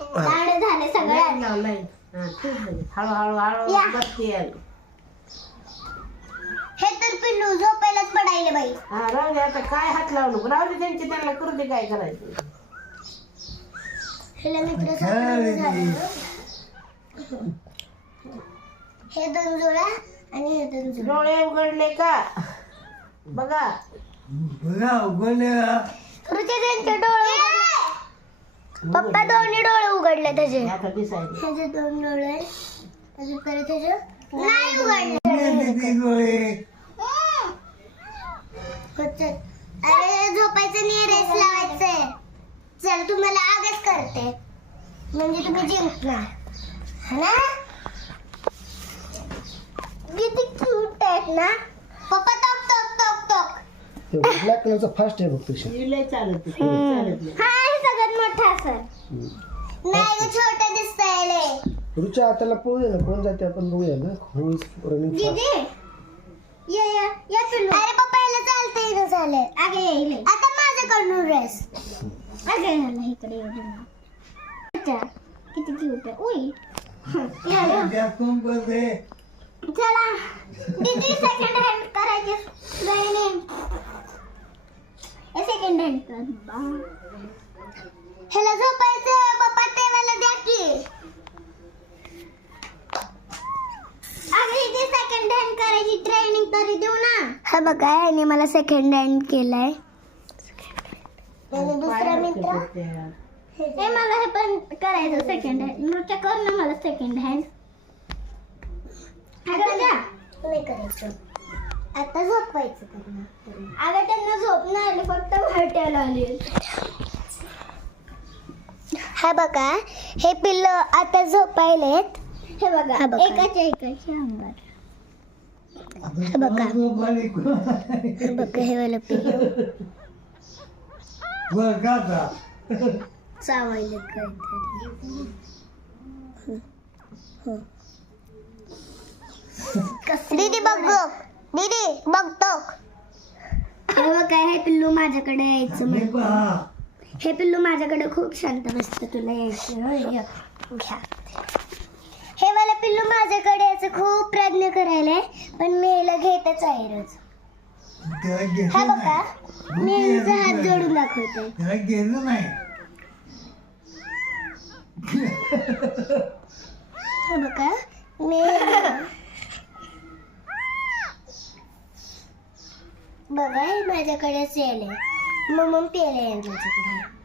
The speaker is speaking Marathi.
झाले सगळं हळूहळू बसते. हे तर पिल्लू झोपायलाच पडायले बाई. राहू दे आता, काय हात लावू नको. राहू दे त्यांची, त्यांना करू दे काय करायचं. हे दोन जोड्या आणि हे दोन जोड्या. डोळे उघडले का बघा. रुचे त्यांचे डोळे पप्पा दोन्ही डोळे उघडले त्याचे. आता दिसायला त्याचे दोन डोळे अजून परत त्याचे नाही उघडले. अरे झोपायचं नाही, रेस लावायचंय. चल तुम्हाला आगच करते म्हणजे तुम्ही जिंकणार ना. किती क्यूट आहेत ना पप्पा. Talk talk talk talk. Black कलरचा फास्ट आहे बघ. लय चालत नाही. हा हे सगळ्यात मोठा असं नाही छोटा दिसतंय. रुच्या आताला पळू दे ना, कोण जाते आपण बघूया ना. रनिंग दीदी या पिल्लू. अरे पप्पा याला चालतंय ना. झालंय आगे येईल आता माझ्याकडून रेस. आगे याला इकडे येऊ दे. किती क्यूट आहे. उई चला दीदी सेकंड हँड करायची ट्रेनिंग. सेकंड हँड कर. ह्याला झोपायचं पप्पा तेवाला द्या की. सेकंड हँड करायची ट्रेनिंग तरी देऊ ना. हा बघा याने मला सेकंड हँड केलाय. दुसरा मित्र हे मला हे पण करायचं सेकंड हँड. नृत्य कर ना मला सेकंड हँड. नाही करायचं आता झोपवायचं त्यांना. अगं त्यांना झोप नाही आली, फक्त हटायला आली. हा बघा हे पिल्ल आता झोपायलेत. हे बघा एकाच्या अंगात. हे बघा हे बघा हे वाला पिल्लू चावायले काहीतरी. दीदी बघ दीदी बघतो. हे बघा हे पिल्लू माझ्याकडे यायचं म्हणतो. हे पिल्लू माझ्याकडे खूप शांत बसतं. तुला यायचं घ्या. हे वाला पिल्लू माझ्याकडे यायचं खूप प्रयत्न करायलाय पण मी याला घेतच आहे रोज. हा बघा मी यांचा हात जोडून दाखवते. हे बघा मी बघा माझ्याकडेच यायलंय. मग पेले माझ्याकडे.